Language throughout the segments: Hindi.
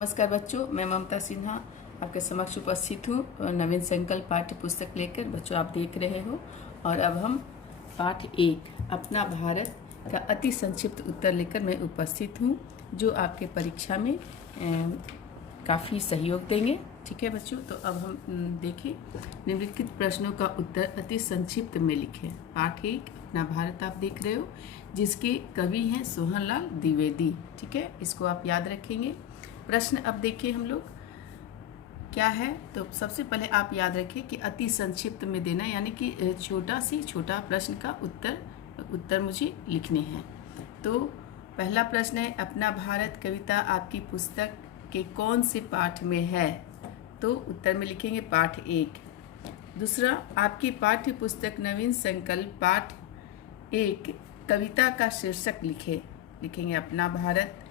नमस्कार बच्चों, मैं ममता सिन्हा आपके समक्ष उपस्थित हूँ नवीन संकल्प पाठ्य पुस्तक लेकर। बच्चों आप देख रहे हो और अब हम पाठ 1 अपना भारत का अति संक्षिप्त उत्तर लेकर मैं उपस्थित हूँ, जो आपके परीक्षा में काफ़ी सहयोग देंगे। ठीक है बच्चों, तो अब हम देखें निम्नलिखित प्रश्नों का उत्तर अति संक्षिप्त में लिखें। पाठ 1 अपना भारत आप देख रहे हो, जिसके कवि हैं सोहनलाल द्विवेदी। ठीक है, इसको आप याद रखेंगे। प्रश्न अब देखिए हम लोग क्या है। तो सबसे पहले आप याद रखें कि अति संक्षिप्त में देना, यानी कि छोटा से छोटा प्रश्न का उत्तर मुझे लिखने हैं। तो पहला प्रश्न है, अपना भारत कविता आपकी पुस्तक के कौन से पाठ में है? तो उत्तर में लिखेंगे पाठ 1। दूसरा, आपकी पाठ्य पुस्तक नवीन संकल्प पाठ 1 कविता का शीर्षक लिखेंगे अपना भारत।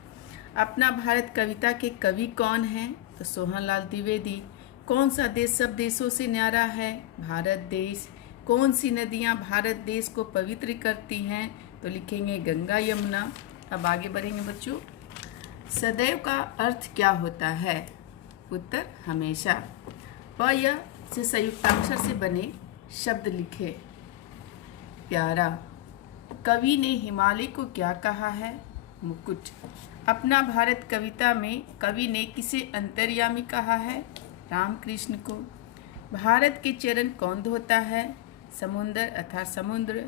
अपना भारत कविता के कवि कौन हैं? तो सोहनलाल द्विवेदी। कौन सा देश सब देशों से न्यारा है? भारत देश। कौन सी नदियां भारत देश को पवित्र करती हैं? तो लिखेंगे गंगा यमुना। अब आगे बढ़ेंगे बच्चों। सदैव का अर्थ क्या होता है? उत्तर हमेशा। प य से संयुक्ताक्षर से बने शब्द लिखे। प्यारा। कवि ने हिमालय को क्या कहा है? मुकुट। अपना भारत कविता में कवि ने किसे अंतर्यामी कहा है? रामकृष्ण को। भारत के चरण कौन धोता है? समुद्र अर्थात समुद्र।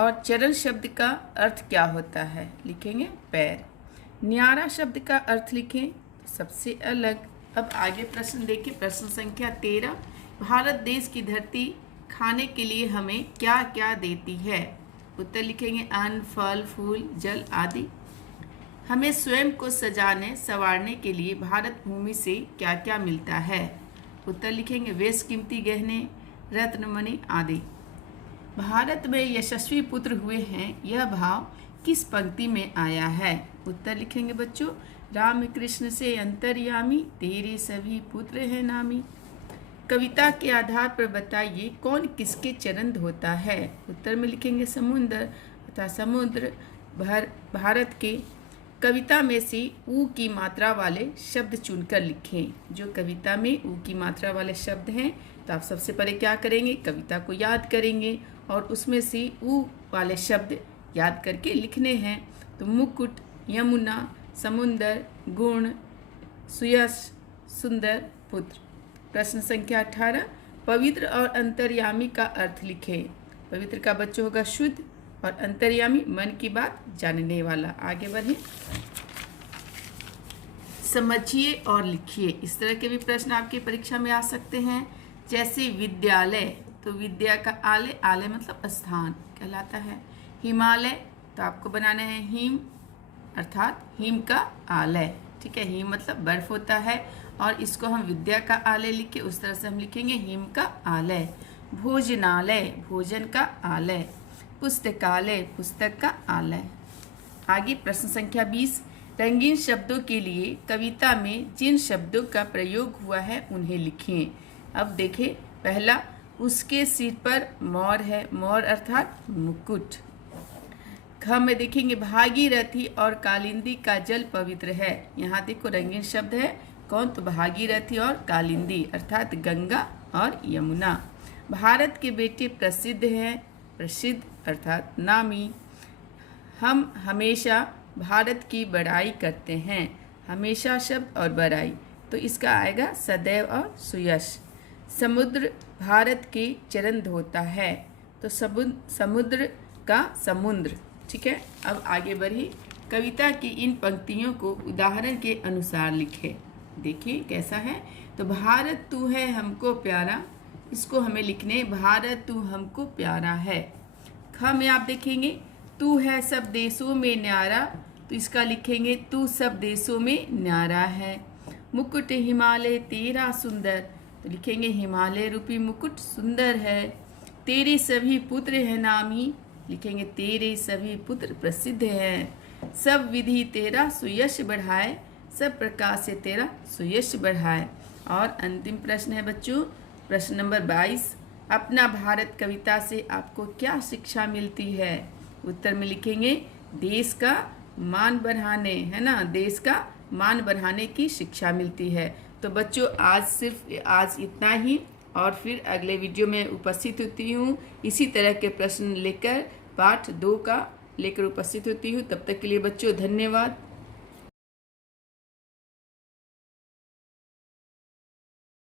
और चरण शब्द का अर्थ क्या होता है? लिखेंगे पैर। न्यारा शब्द का अर्थ लिखें सबसे अलग। अब आगे प्रश्न देखिए, प्रश्न संख्या 13। भारत देश की धरती खाने के लिए हमें क्या क्या देती है? उत्तर लिखेंगे अन्न, फल, फूल, जल आदि। हमें स्वयं को सजाने संवारने के लिए भारत भूमि से क्या क्या मिलता है? उत्तर लिखेंगे वेश, कीमती गहने, रत्न, मणि आदि। भारत में यशस्वी पुत्र हुए हैं, यह भाव किस पंक्ति में आया है? उत्तर लिखेंगे बच्चों राम कृष्ण से अंतर्यामी, तेरे सभी पुत्र हैं नामी। कविता के आधार पर बताइए कौन किसके चरण धोता है? उत्तर में लिखेंगे समुद्र अर्थात समुद्र। भारत के कविता में से ऊ की मात्रा वाले शब्द चुनकर लिखें। जो कविता में ऊ की मात्रा वाले शब्द हैं, तो आप सबसे पहले क्या करेंगे? कविता को याद करेंगे और उसमें से ऊ वाले शब्द याद करके लिखने हैं। तो मुकुट, यमुना, समुंदर, गुण, सुयश, सुंदर, पुत्र। प्रश्न संख्या 18। पवित्र और अंतर्यामी का अर्थ लिखें। पवित्र का बच्चों होगा शुद्ध और अंतर्यामी मन की बात जानने वाला। आगे बढ़े। समझिए और लिखिए। इस तरह के भी प्रश्न आपकी परीक्षा में आ सकते हैं। जैसे विद्यालय, तो विद्या का आलय, आलय मतलब स्थान कहलाता है। हिमालय, तो आपको बनाना है हिम अर्थात हिम का आलय। ठीक है, हिम मतलब बर्फ होता है और इसको हम विद्या का आलय लिख के उस तरह से हम लिखेंगे हिम का आलय। भोजनालय, भोजन का आलय। पुस्तकालय, पुस्तक का आलय। आगे प्रश्न संख्या 20। रंगीन शब्दों के लिए कविता में जिन शब्दों का प्रयोग हुआ है उन्हें लिखें। अब देखें, पहला उसके सिर पर मोर है, मोर अर्थात मुकुट। ख में देखेंगे भागीरथी और कालिंदी का जल पवित्र है। यहाँ देखो रंगीन शब्द है कौन? तो भागीरथी और कालिंदी अर्थात गंगा और यमुना। भारत के बेटे प्रसिद्ध हैं, प्रसिद्ध अर्थात नामी। हम हमेशा भारत की बड़ाई करते हैं। हमेशा शब्द और बड़ाई, तो इसका आएगा सदैव और सुयश। समुद्र भारत के चरण धोता है, तो समुद्र का समुद्र। ठीक है, अब आगे बढ़ी। कविता की इन पंक्तियों को उदाहरण के अनुसार लिखें। देखिए कैसा है। तो भारत तू है हमको प्यारा, इसको हमें लिखने भारत तू हमको प्यारा है। ख में आप देखेंगे तू है सब देशों में न्यारा, तो इसका लिखेंगे तू सब देशों में न्यारा है। मुकुट हिमालय तेरा सुंदर, तो लिखेंगे हिमालय रूपी मुकुट सुंदर है। तेरे सभी पुत्र हैं नामी, लिखेंगे तेरे सभी पुत्र प्रसिद्ध हैं। सब विधि तेरा सुयश बढ़ाए, सब प्रकार से तेरा सुयश बढ़ाए। और अंतिम प्रश्न है बच्चों, प्रश्न नंबर 22। अपना भारत कविता से आपको क्या शिक्षा मिलती है? उत्तर में लिखेंगे देश का मान बढ़ाने, है ना, देश का मान बढ़ाने की शिक्षा मिलती है। तो बच्चों आज इतना ही, और फिर अगले वीडियो में उपस्थित होती हूँ इसी तरह के प्रश्न लेकर, पाठ 2 का लेकर उपस्थित होती हूँ। तब तक के लिए बच्चों धन्यवाद।